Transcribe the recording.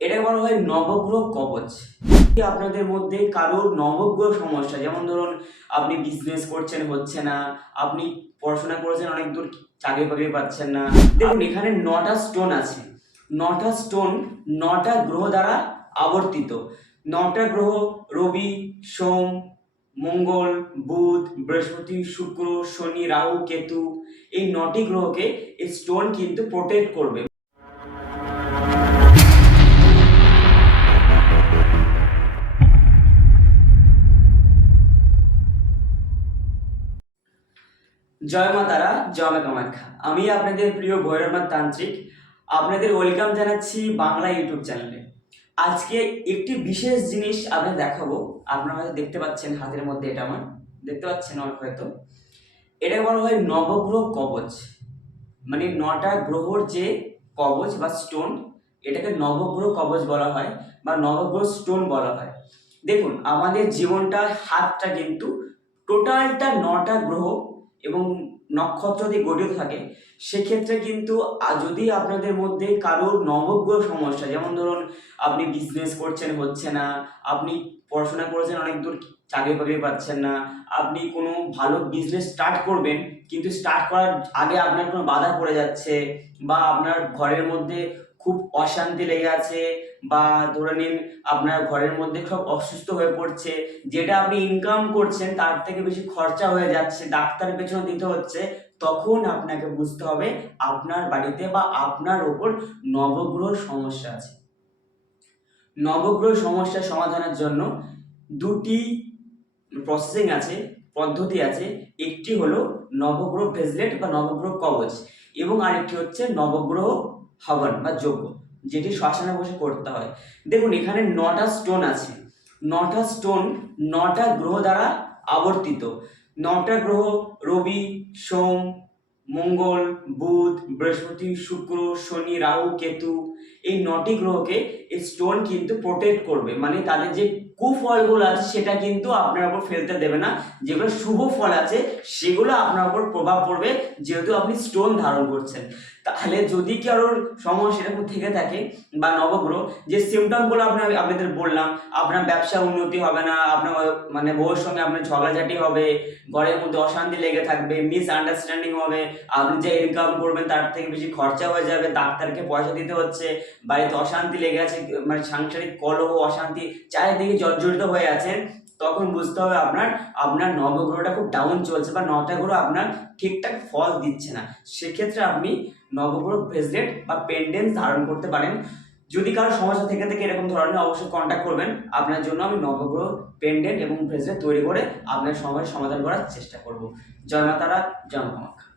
এটা বলা হয় নবগ্রহ কবচ। আপনাদের মধ্যে কারোর নবগ্রহ সমস্যা? যেমন ধরুন, আপনি বিজনেস করছেন, হচ্ছে না। আপনি পড়াশোনা করেছেন, অনেক দূর চাকরি বাকরি পাচ্ছেন না। দেখুন, এখানে নটা স্টোন আছে। নটা স্টোন নটা গ্রহ দ্বারা আবর্তিত। নটা গ্রহ, রবি, সোম, মঙ্গল, বুধ, বৃহস্পতি, শুক্র, শনি, রাহু, কেতু, এই নটি গ্রহকে এই স্টোন কিন্তু প্রোটেক্ট করবে। জয় মা তারা, জয় মা কামাখ্যা। আমি আপনাদের প্রিয় ভৈরবনাথ তান্ত্রিক, আপনাদের ওয়েলকাম জানাচ্ছি বাংলা ইউটিউব চ্যানেলে আজকে একটি বিশেষ জিনিস আপনাদের দেখাবো। আপনারা হয়তো দেখতে পাচ্ছেন হাতের মধ্যে এটা আমার। দেখতে পাচ্ছেন হয়তো। এটা বলা হয় নবগ্রহ কবচ। মানে নটা গ্রহর যে কবচ বা স্টোন এটাকে নবগ্রহ কবচ বলা হয় বা নবগ্রহ স্টোন বলা হয়। দেখুন, আমাদের জীবনটা হাতটা কিন্তু টোটালটা নটা গ্রহ এবং নক্ষত্র যদি গঠিত থাকে, সেক্ষেত্রে কিন্তু যদি আপনাদের মধ্যে কারোর নবগ্রহ সমস্যা, যেমন ধরুন আপনি বিজনেস করছেন, হচ্ছে না, আপনি পড়াশোনা করেছেন, অনেক দূর চাকরি বাকরি পাচ্ছেন না, আপনি কোনো ভালো বিজনেস স্টার্ট করবেন, কিন্তু স্টার্ট করার আগে আপনার কোনো বাধা পড়ে যাচ্ছে বা আপনার ঘরের মধ্যে খুব অশান্তি লেগে আছে বা ধরে নিন আপনার ঘরের মধ্যে সব অসুস্থ হয়ে পড়ছে, যেটা আপনি ইনকাম করছেন তার থেকে বেশি খরচা হয়ে যাচ্ছে ডাক্তার পেছনে দিতে হচ্ছে, তখন আপনাকে বুঝতে হবে আপনার বাড়িতে বা আপনার ওপর নবগ্রহ সমস্যা আছে। নবগ্রহ সমস্যা সমাধানের জন্য দুটি প্রসেসিং আছে, পদ্ধতি আছে, একটি হলো নবগ্রহ ব্রেসলেট বা নবগ্রহ কবচ এবং আরেকটি হচ্ছে নবগ্রহ হবন বা যজ্ঞ। যেটি শ্মশানে বসে করতে হয়। দেখুন, এখানে নটা স্টোন আছে। নটা স্টোন নটা গ্রহ দ্বারা আবর্তিত। নটা গ্রহ, রবি, সোম মঙ্গল, বুধ, বৃহস্পতি, শুক্র, শনি, রাহু, কেতু এই নটি গ্রহকে এই স্টোন কিন্তু প্রোটেক্ট করবে। মানে তাদের যে কুফলগুলো আছে সেটা কিন্তু আপনার উপর ফেলতে দেবে না। যেগুলো শুভ ফল আছে সেগুলো আপনার উপর প্রভাব পড়বে, যেহেতু আপনি স্টোন ধারণ করছেন। তাহলে যদি কারোর সমস্যা এরকম থেকে থাকে বা নবগ্রহ, যে সিমটমগুলো আপনার আপনাদের বললাম, আপনার ব্যবসা উন্নতি হবে না, আপনার মানে বউয়ের সঙ্গে আপনার ঝগড়াঝাটি হবে, ঘরের মধ্যে অশান্তি লেগে থাকবে মিস আন্ডারস্ট্যান্ডিং হবে আপনি যে ইনকাম করবেন তার থেকে বেশি খরচা হয়ে যাবে, ডাক্তারকে পয়সা দিতে হচ্ছে, বাড়িতে অশান্তি লেগে আছে মানে সাংসারিক কলহ, অশান্তি চারিদিকে জর্জরিত হয়ে আছেন, তখন বুঝতে হবে আপনার আপনার নবগ্রহটা খুব ডাউন চলছে বা নটা গ্রহ আপনার ঠিকঠাক ফল দিচ্ছে না। সেক্ষেত্রে আপনি নবগ্রহ ব্রেসলেট বা পেন্ডেন্ট ধারণ করতে পারেন। যদি কারও সমস্যা থেকে থেকে এরকম ধরনের, অবশ্যই কন্ট্যাক্ট করবেন। আপনার জন্য আমি নবগ্রহ পেন্ডেন্ট এবং ব্রেসলেট তৈরি করে আপনার সমস্যার সমাধান করার চেষ্টা করব। জয় মাতারা, জয় মা কামাখ্যা